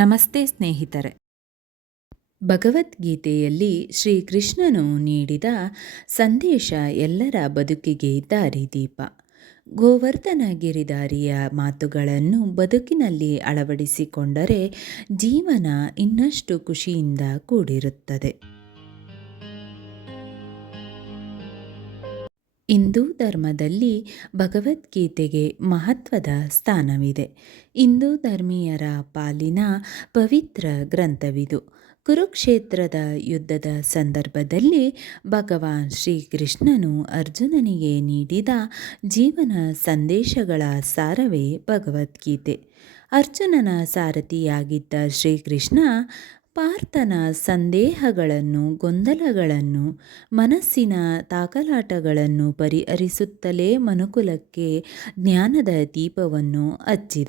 ನಮಸ್ತೆ ಸ್ನೇಹಿತರೆ. ಭಗವದ್ಗೀತೆಯಲ್ಲಿ ಶ್ರೀಕೃಷ್ಣನು ನೀಡಿದ ಸಂದೇಶ ಎಲ್ಲರ ಬದುಕಿಗೆ ದಾರಿದೀಪ. ಗೋವರ್ಧನ ಗಿರಿಧಾರಿಯ ಮಾತುಗಳನ್ನು ಬದುಕಿನಲ್ಲಿ ಅಳವಡಿಸಿಕೊಂಡರೆ ಜೀವನ ಇನ್ನಷ್ಟು ಖುಷಿಯಿಂದ ಕೂಡಿರುತ್ತದೆ. ಹಿಂದೂ ಧರ್ಮದಲ್ಲಿ ಭಗವದ್ಗೀತೆಗೆ ಮಹತ್ವದ ಸ್ಥಾನವಿದೆ. ಹಿಂದೂ ಧರ್ಮೀಯರ ಪಾಲಿನ ಪವಿತ್ರ ಗ್ರಂಥವಿದು. ಕುರುಕ್ಷೇತ್ರದ ಯುದ್ಧದ ಸಂದರ್ಭದಲ್ಲಿ ಭಗವಾನ್ ಶ್ರೀಕೃಷ್ಣನು ಅರ್ಜುನನಿಗೆ ನೀಡಿದ ಜೀವನ ಸಂದೇಶಗಳ ಸಾರವೇ ಭಗವದ್ಗೀತೆ. ಅರ್ಜುನನ ಸಾರಥಿಯಾಗಿದ್ದ ಶ್ರೀಕೃಷ್ಣ ಪಾರ್ಥನ ಸಂದೇಹಗಳನ್ನು, ಗೊಂದಲಗಳನ್ನು, ಮನಸ್ಸಿನ ತಾಕಲಾಟಗಳನ್ನು ಪರಿಹರಿಸುತ್ತಲೇ ಮನುಕುಲಕ್ಕೆ ಜ್ಞಾನದ ದೀಪವನ್ನು ಹಚ್ಚಿದ,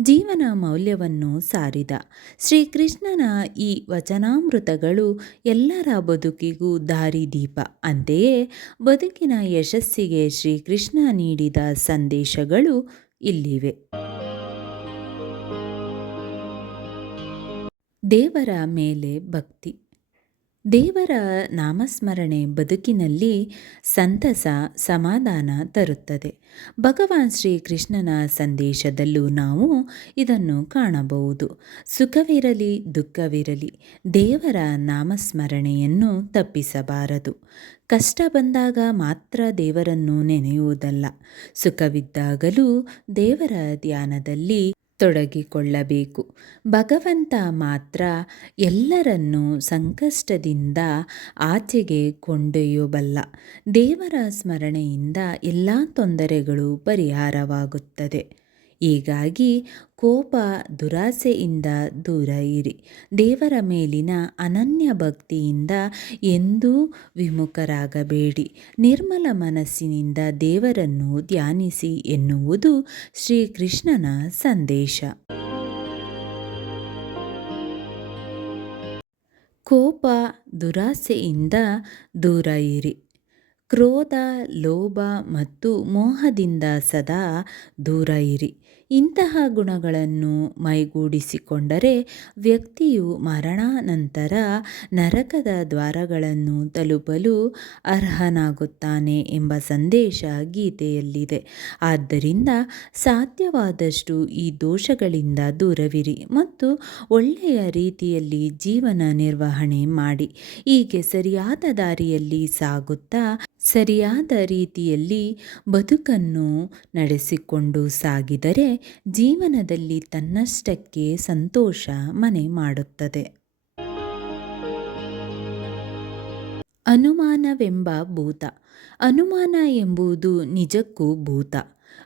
ಜೀವನ ಮೌಲ್ಯವನ್ನು ಸಾರಿದ. ಶ್ರೀಕೃಷ್ಣನ ಈ ವಚನಾಮೃತಗಳು ಎಲ್ಲರ ಬದುಕಿಗೂ ದಾರಿದೀಪ. ಅಂತೆಯೇ ಬದುಕಿನ ಯಶಸ್ಸಿಗೆ ಶ್ರೀಕೃಷ್ಣ ನೀಡಿದ ಸಂದೇಶಗಳು ಇಲ್ಲಿವೆ. ದೇವರ ಮೇಲೆ ಭಕ್ತಿ. ದೇವರ ನಾಮಸ್ಮರಣೆ ಬದುಕಿನಲ್ಲಿ ಸಂತಸ, ಸಮಾಧಾನ ತರುತ್ತದೆ. ಭಗವಾನ್ ಶ್ರೀಕೃಷ್ಣನ ಸಂದೇಶದಲ್ಲೂ ನಾವು ಇದನ್ನು ಕಾಣಬಹುದು. ಸುಖವಿರಲಿ, ದುಃಖವಿರಲಿ, ದೇವರ ನಾಮಸ್ಮರಣೆಯನ್ನು ತಪ್ಪಿಸಬಾರದು. ಕಷ್ಟ ಬಂದಾಗ ಮಾತ್ರ ದೇವರನ್ನು ನೆನೆಯುವುದಲ್ಲ, ಸುಖವಿದ್ದಾಗಲೂ ದೇವರ ಧ್ಯಾನದಲ್ಲಿ ತೊಡಗಿಕೊಳ್ಳಬೇಕು. ಭಗವಂತ ಮಾತ್ರ ಎಲ್ಲರನ್ನೂ ಸಂಕಷ್ಟದಿಂದ ಆಚೆಗೆ ಕೊಂಡೊಯ್ಯಬಲ್ಲ. ದೇವರ ಸ್ಮರಣೆಯಿಂದ ಎಲ್ಲ ತೊಂದರೆಗಳು ಪರಿಹಾರವಾಗುತ್ತದೆ. ಹೀಗಾಗಿ ಕೋಪ, ದುರಾಸೆಯಿಂದ ದೂರ ಇರಿ. ದೇವರ ಮೇಲಿನ ಅನನ್ಯ ಭಕ್ತಿಯಿಂದ ಎಂದೂ ವಿಮುಖರಾಗಬೇಡಿ. ನಿರ್ಮಲ ಮನಸ್ಸಿನಿಂದ ದೇವರನ್ನು ಧ್ಯಾನಿಸಿ ಎನ್ನುವುದು ಶ್ರೀಕೃಷ್ಣನ ಸಂದೇಶ. ಕೋಪ, ದುರಾಸೆಯಿಂದ ದೂರ ಇರಿ. ಕ್ರೋಧ, ಲೋಭ ಮತ್ತು ಮೋಹದಿಂದ ಸದಾ ದೂರ ಇರಿ. ಇಂತಹ ಗುಣಗಳನ್ನು ಮೈಗೂಡಿಸಿಕೊಂಡರೆ ವ್ಯಕ್ತಿಯು ಮರಣಾನಂತರ ನರಕದ ದ್ವಾರಗಳನ್ನು ತಲುಪಲು ಅರ್ಹನಾಗುತ್ತಾನೆ ಎಂಬ ಸಂದೇಶ ಗೀತೆಯಲ್ಲಿದೆ. ಆದ್ದರಿಂದ ಸಾಧ್ಯವಾದಷ್ಟು ಈ ದೋಷಗಳಿಂದ ದೂರವಿರಿ ಮತ್ತು ಒಳ್ಳೆಯ ರೀತಿಯಲ್ಲಿ ಜೀವನ ನಿರ್ವಹಣೆ ಮಾಡಿ. ಹೀಗೆ ಸರಿಯಾದ ದಾರಿಯಲ್ಲಿ ಸಾಗುತ್ತಾ ಸರಿಯಾದ ರೀತಿಯಲ್ಲಿ ಬದುಕನ್ನು ನಡೆಸಿಕೊಂಡು ಸಾಗಿದರೆ ಜೀವನದಲ್ಲಿ ತನ್ನಷ್ಟಕ್ಕೆ ಸಂತೋಷ ಮನೆ ಮಾಡುತ್ತದೆ. ಅನುಮಾನವೆಂಬ ಭೂತ. ಅನುಮಾನ ಎಂಬುದು ನಿಜಕ್ಕೂ ಭೂತ.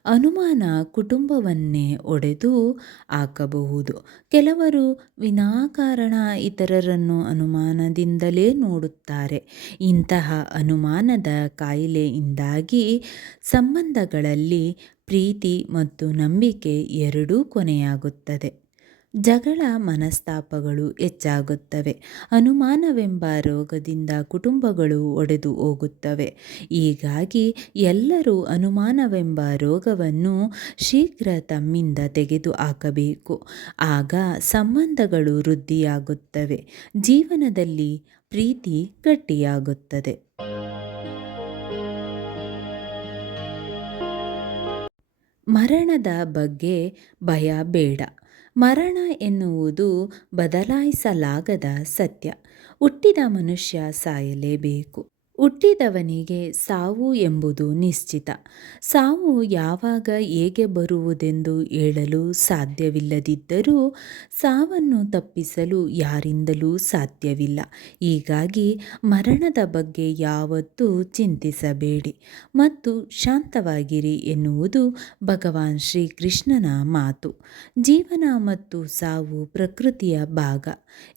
ಅನುಮಾನ ಕುಟುಂಬವನ್ನೇ ಒಡೆದು ಹಾಕಬಹುದು. ಕೆಲವರು ವಿನಾಕಾರಣ ಇತರರನ್ನು ಅನುಮಾನದಿಂದಲೇ ನೋಡುತ್ತಾರೆ. ಇಂತಹ ಅನುಮಾನದ ಕಾಯಿಲೆಯಿಂದಾಗಿ ಸಂಬಂಧಗಳಲ್ಲಿ ಪ್ರೀತಿ ಮತ್ತು ನಂಬಿಕೆ ಎರಡೂ ಕೊನೆಯಾಗುತ್ತದೆ. ಜಗಳ, ಮನಸ್ತಾಪಗಳು ಹೆಚ್ಚಾಗುತ್ತವೆ. ಅನುಮಾನವೆಂಬ ರೋಗದಿಂದ ಕುಟುಂಬಗಳು ಒಡೆದು ಹೋಗುತ್ತವೆ. ಹೀಗಾಗಿ ಎಲ್ಲರೂ ಅನುಮಾನವೆಂಬ ರೋಗವನ್ನು ಶೀಘ್ರ ತಮ್ಮಿಂದ ತೆಗೆದು ಹಾಕಬೇಕು. ಆಗ ಸಂಬಂಧಗಳು ವೃದ್ಧಿಯಾಗುತ್ತವೆ, ಜೀವನದಲ್ಲಿ ಪ್ರೀತಿ ಗಟ್ಟಿಯಾಗುತ್ತದೆ. ಮರಣದ ಬಗ್ಗೆ ಭಯ ಬೇಡ. ಮರಣ ಎನ್ನುವುದು ಬದಲಾಯಿಸಲಾಗದ ಸತ್ಯ. ಹುಟ್ಟಿದ ಮನುಷ್ಯ ಸಾಯಲೇಬೇಕು. ಹುಟ್ಟಿದವನಿಗೆ ಸಾವು ಎಂಬುದು ನಿಶ್ಚಿತ. ಸಾವು ಯಾವಾಗ ಹೇಗೆ ಬರುವುದೆಂದು ಹೇಳಲು ಸಾಧ್ಯವಿಲ್ಲದಿದ್ದರೂ ಸಾವನ್ನು ತಪ್ಪಿಸಲು ಯಾರಿಂದಲೂ ಸಾಧ್ಯವಿಲ್ಲ. ಹೀಗಾಗಿ ಮರಣದ ಬಗ್ಗೆ ಯಾವತ್ತೂ ಚಿಂತಿಸಬೇಡಿ ಮತ್ತು ಶಾಂತವಾಗಿರಿ ಎನ್ನುವುದು ಭಗವಾನ್ ಶ್ರೀಕೃಷ್ಣನ ಮಾತು. ಜೀವನ ಮತ್ತು ಸಾವು ಪ್ರಕೃತಿಯ ಭಾಗ.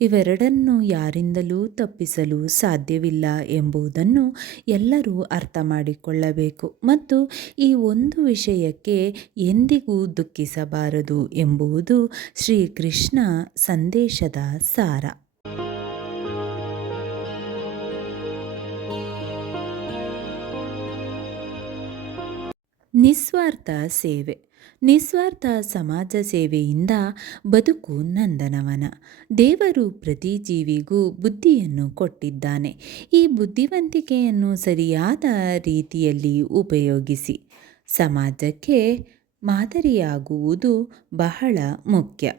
ಇವೆರಡನ್ನೂ ಯಾರಿಂದಲೂ ತಪ್ಪಿಸಲು ಸಾಧ್ಯವಿಲ್ಲ ಎಂಬುದನ್ನು ಎಲ್ಲರೂ ಅರ್ಥ ಮಾಡಿಕೊಳ್ಳಬೇಕು ಮತ್ತು ಈ ಒಂದು ವಿಷಯಕ್ಕೆ ಎಂದಿಗೂ ದುಃಖಿಸಬಾರದು ಎಂಬುದು ಶ್ರೀಕೃಷ್ಣ ಸಂದೇಶದ ಸಾರ. ನಿಸ್ವಾರ್ಥ ಸೇವೆ. ನಿಸ್ವಾರ್ಥ ಸಮಾಜ ಸೇವೆಯಿಂದ ಬದುಕು ನಂದನವನ. ದೇವರು ಪ್ರತಿ ಜೀವಿಗೂ ಬುದ್ಧಿಯನ್ನು ಕೊಟ್ಟಿದ್ದಾನೆ. ಈ ಬುದ್ಧಿವಂತಿಕೆಯನ್ನು ಸರಿಯಾದ ರೀತಿಯಲ್ಲಿ ಉಪಯೋಗಿಸಿ ಸಮಾಜಕ್ಕೆ ಮಾದರಿಯಾಗುವುದು ಬಹಳ ಮುಖ್ಯ.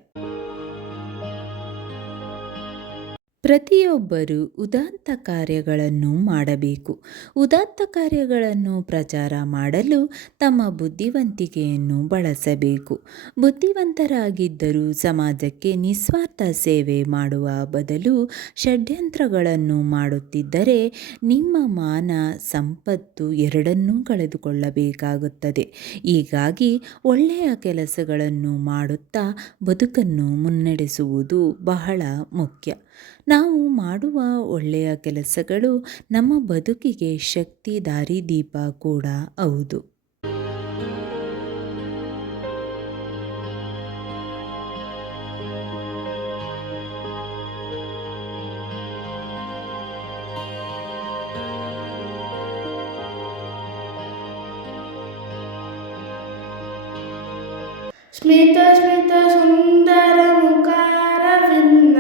ಪ್ರತಿಯೊಬ್ಬರೂ ಉದಾತ್ತ ಕಾರ್ಯಗಳನ್ನು ಮಾಡಬೇಕು. ಉದಾತ್ತ ಕಾರ್ಯಗಳನ್ನು ಪ್ರಚಾರ ಮಾಡಲು ತಮ್ಮ ಬುದ್ಧಿವಂತಿಕೆಯನ್ನು ಬಳಸಬೇಕು. ಬುದ್ಧಿವಂತರಾಗಿದ್ದರೂ ಸಮಾಜಕ್ಕೆ ನಿಸ್ವಾರ್ಥ ಸೇವೆ ಮಾಡುವ ಬದಲು ಷಡ್ಯಂತ್ರಗಳನ್ನು ಮಾಡುತ್ತಿದ್ದರೆ ನಿಮ್ಮ ಮಾನ ಸಂಪತ್ತು ಎರಡನ್ನೂ ಕಳೆದುಕೊಳ್ಳಬೇಕಾಗುತ್ತದೆ. ಹೀಗಾಗಿ ಒಳ್ಳೆಯ ಕೆಲಸಗಳನ್ನು ಮಾಡುತ್ತಾ ಬದುಕನ್ನು ಮುನ್ನಡೆಸುವುದು ಬಹಳ ಮುಖ್ಯ. ನಾವು ಮಾಡುವ ಒಳ್ಳೆಯ ಕೆಲಸಗಳು ನಮ್ಮ ಬದುಕಿಗೆ ಶಕ್ತಿ ದಾರಿದೀಪ ಕೂಡ ಹೌದು. ಸ್ಮಿತ ಸ್ಮಿತ ಸುಂದರ ಮುಖಾರವಿಂದ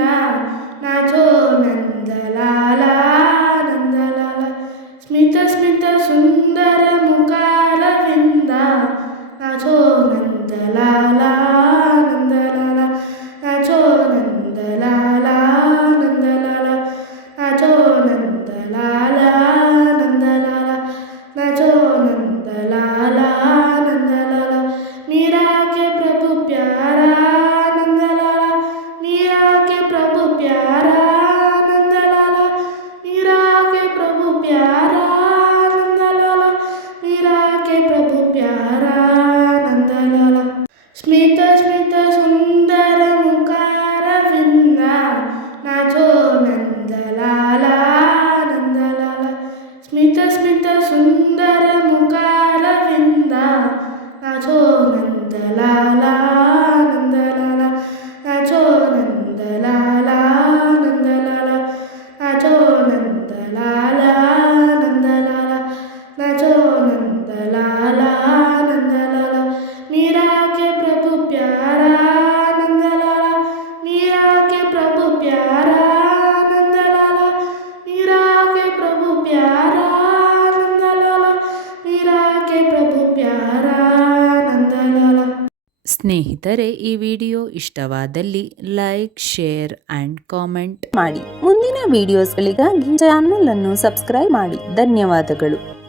ನಾಚೋ ನಂದಲಾಲ ನಂದಲಾಲ. ಸ್ಮಿತ ಸ್ಮಿತ ಸುಂದರ ಮುಖಾರವಿಂದ nacho Nandlal Nandlal. Nacho Nandlal Nandlal. Nacho Nandlal Nandlal. नाचो नंदलाला नंदलाला. मीरा के प्रभु प्यारा नंदलाला. मीरा के प्रभु प्यारा नंदलाला. मीरा के प्रभु प्यारा नंदलाला. मीरा के प्रभु प्यारा नंदलाला. स्मित स्मित सुंदर मुखारविंद नाचो नंदलाला नंदलाला. स्मित स्मित सुंदर मुखारविंद नाचो नंदलाला नंदलाला. नाचो नंदलाला नंदलाला. नाचो नंदलाला नंदलाला. नाचो नंदलाला नंदलाला. मीरा के प्रभु प्यारा नंदलाला. मीरा के प्रभु प्यारा नंदलाला. मीरा के प्रभु प्यारा नंदलाला. मीरा के प्रभु प्यारा नंदलाला. ಸ್ನೇಹಿತರೆ, ಈ ವಿಡಿಯೋ ಇಷ್ಟವಾದಲ್ಲಿ ಲೈಕ್, ಶೇರ್ ಆ್ಯಂಡ್ ಕಾಮೆಂಟ್ ಮಾಡಿ. ಮುಂದಿನ ವಿಡಿಯೋಸ್ಗಳಿಗಾಗಿ ಚಾನಲ್ ಅನ್ನು ಸಬ್ಸ್ಕ್ರೈಬ್ ಮಾಡಿ. ಧನ್ಯವಾದಗಳು.